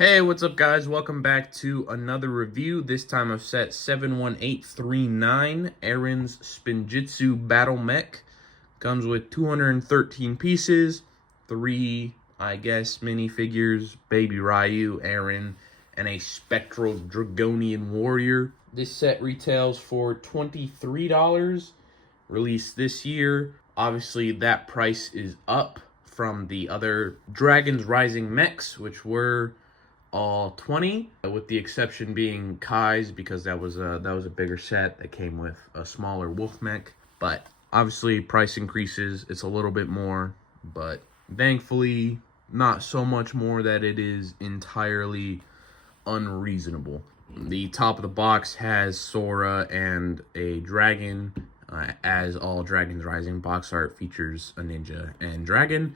Hey, what's up guys? Welcome back to another review, this time of set 71839, Arin's Spinjitzu Battle Mech. Comes with 213 pieces, 3, I guess, minifigures, Baby Ryu, Arin, and a Spectral Dragonian Warrior. This set retails for $23, released this year. Obviously, that price is up from the other Dragons Rising mechs, which were all 20, with the exception being Kai's, because that was a bigger set that came with a smaller wolf mech. But obviously price increases, it's a little bit more, but thankfully not so much more that it is entirely unreasonable. The top of the box has Sora and a dragon. As all Dragons Rising box art features a ninja and dragon.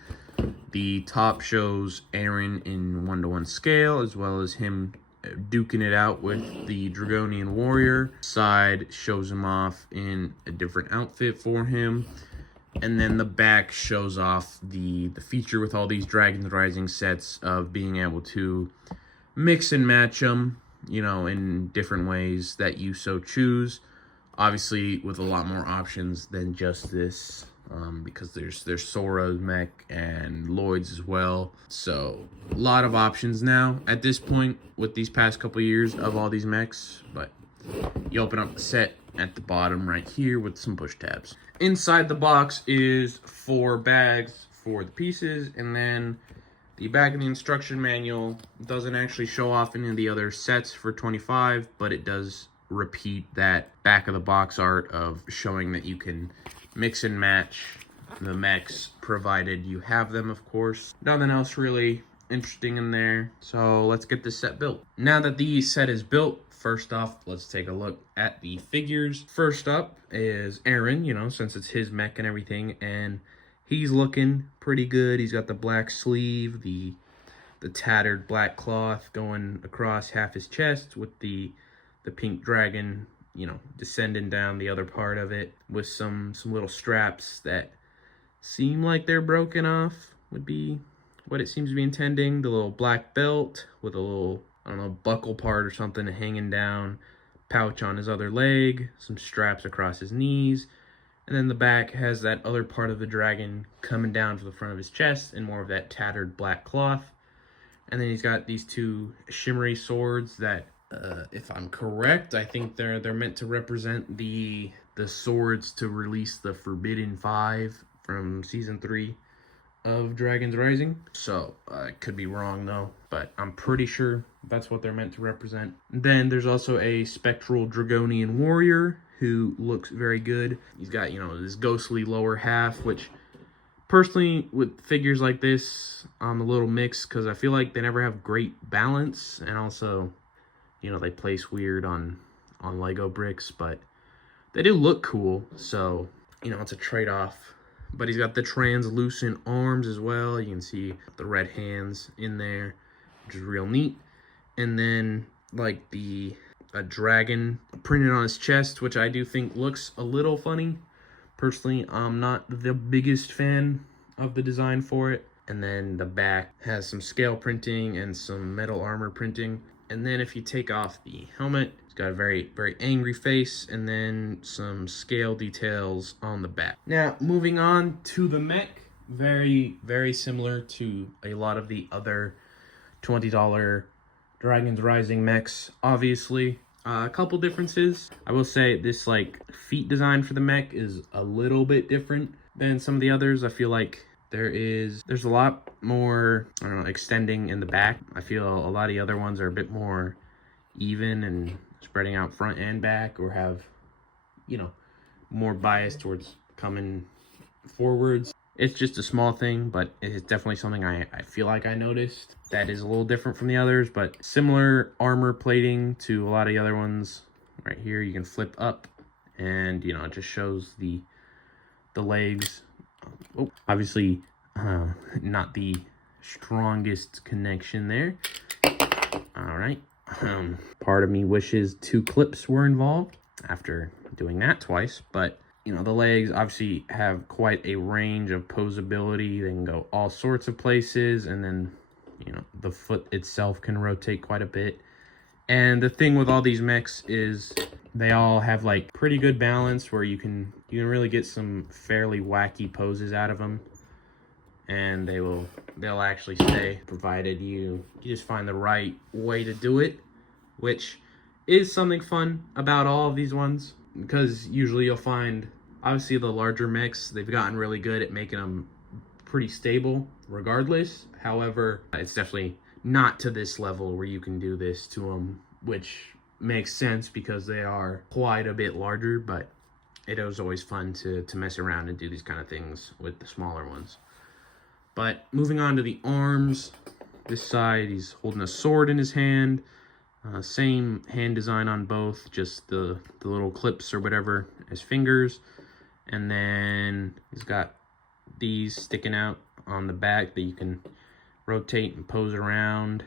The top shows Arin in 1:1 scale, as well as him duking it out with the Dragonian Warrior. Side shows him off in a different outfit for him. And then the back shows off the feature with all these Dragons Rising sets of being able to mix and match them, you know, in different ways that you so choose. Obviously, with a lot more options than just this, because there's Sora's mech and Lloyd's as well. So a lot of options now at this point with these past couple years of all these mechs. But you open up the set at the bottom right here with some push tabs. Inside the box is 4 bags for the pieces, and then the back of the instruction manual doesn't actually show off any of the other sets for 25, but it does repeat that back of the box art of showing that you can mix and match the mechs, provided you have them, of course. Nothing else really interesting in there, so let's get this set built. Now that the set is built, first off, let's take a look at the figures. First up is Arin, you know, since it's his mech and everything, and he's looking pretty good. He's got the black sleeve, the tattered black cloth going across half his chest with the pink dragon, you know, descending down the other part of it with some little straps that seem like they're broken off, would be what it seems to be intending. The little black belt with a little, I don't know, buckle part or something hanging down, pouch on his other leg, some straps across his knees, and then the back has that other part of the dragon coming down to the front of his chest and more of that tattered black cloth. And then he's got these 2 shimmery swords that, if I'm correct, I think they're meant to represent the swords to release the Forbidden 5 from Season 3 of Dragons Rising. So, I could be wrong though, but I'm pretty sure that's what they're meant to represent. Then there's also a Spectral Dragonian Warrior who looks very good. He's got, you know, this ghostly lower half, which personally, with figures like this, I'm a little mixed because I feel like they never have great balance, and also, you know, they place weird on Lego bricks, but they do look cool, so, you know, it's a trade-off. But he's got the translucent arms as well. You can see the red hands in there, which is real neat. And then, like, a dragon printed on his chest, which I do think looks a little funny. Personally, I'm not the biggest fan of the design for it. And then the back has some scale printing and some metal armor printing. And then if you take off the helmet, it's got a very, very angry face, and then some scale details on the back. Now, moving on to the mech, very, very similar to a lot of the other $20 Dragons Rising mechs, obviously. A couple differences. I will say this, like, feet design for the mech is a little bit different than some of the others. I feel like there's a lot more, I don't know, extending in the back. I feel a lot of the other ones are a bit more even and spreading out front and back, or have, you know, more bias towards coming forwards. It's just a small thing, but it's definitely something I feel like I noticed that is a little different from the others, but similar armor plating to a lot of the other ones. Right here, you can flip up, and, you know, it just shows the legs. Oh, obviously, not the strongest connection there. All right. Part of me wishes 2 clips were involved after doing that twice, but, you know, the legs obviously have quite a range of posability. They can go all sorts of places, and then you know, the foot itself can rotate quite a bit. And the thing with all these mechs is they all have like pretty good balance where you can really get some fairly wacky poses out of them, and they'll actually stay, provided you just find the right way to do it, which is something fun about all of these ones, because usually you'll find, obviously the larger mechs, they've gotten really good at making them pretty stable regardless. However, it's definitely not to this level where you can do this to them, which makes sense because they are quite a bit larger, but it was always fun to mess around and do these kind of things with the smaller ones. But moving on to the arms, this side he's holding a sword in his hand, same hand design on both, just the little clips or whatever as fingers, and then he's got these sticking out on the back that you can rotate and pose around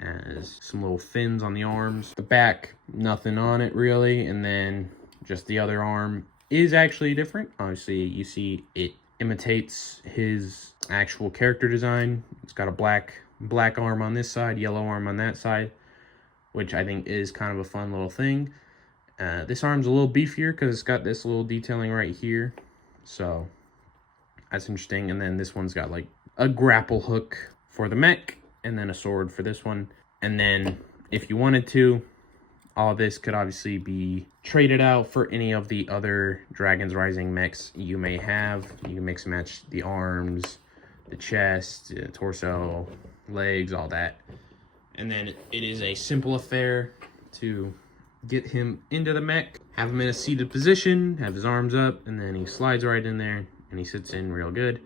as some little fins on the arms. The back, nothing on it really, and then just the other arm is actually different. Obviously, you see it imitates his actual character design. It's got a black arm on this side, yellow arm on that side, which I think is kind of a fun little thing. This arm's a little beefier because it's got this little detailing right here, so that's interesting. And then this one's got like a grapple hook for the mech, and then a sword for this one. And then if you wanted to, all of this could obviously be traded out for any of the other Dragon's Rising mechs you may have. You can mix and match the arms, the chest, the torso, legs, all that. And then it is a simple affair to get him into the mech, have him in a seated position, have his arms up, and then he slides right in there and he sits in real good.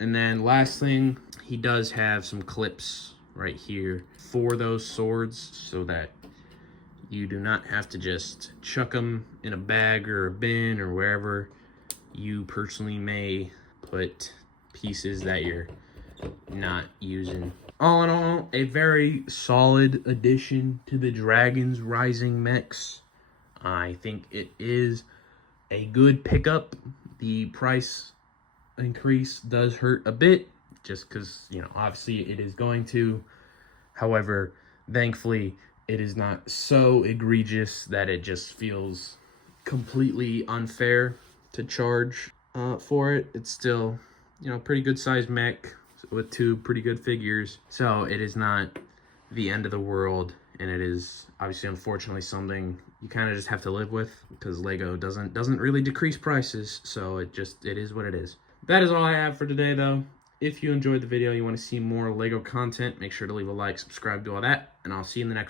And then last thing, he does have some clips right here for those swords so that you do not have to just chuck them in a bag or a bin or wherever. You personally may put pieces that you're not using. All in all, a very solid addition to the Dragon's Rising mechs. I think it is a good pickup. The price increase does hurt a bit, just because, you know, obviously it is going to. However, thankfully, it is not so egregious that it just feels completely unfair to charge for it. It's still, you know, pretty good sized mech with two pretty good figures, so it is not the end of the world, and it is obviously, unfortunately, something you kind of just have to live with, because Lego doesn't really decrease prices, so it is what it is. That is all I have for today, though. If you enjoyed the video, you want to see more Lego content, make sure to leave a like, subscribe, do all that, and I'll see you in the next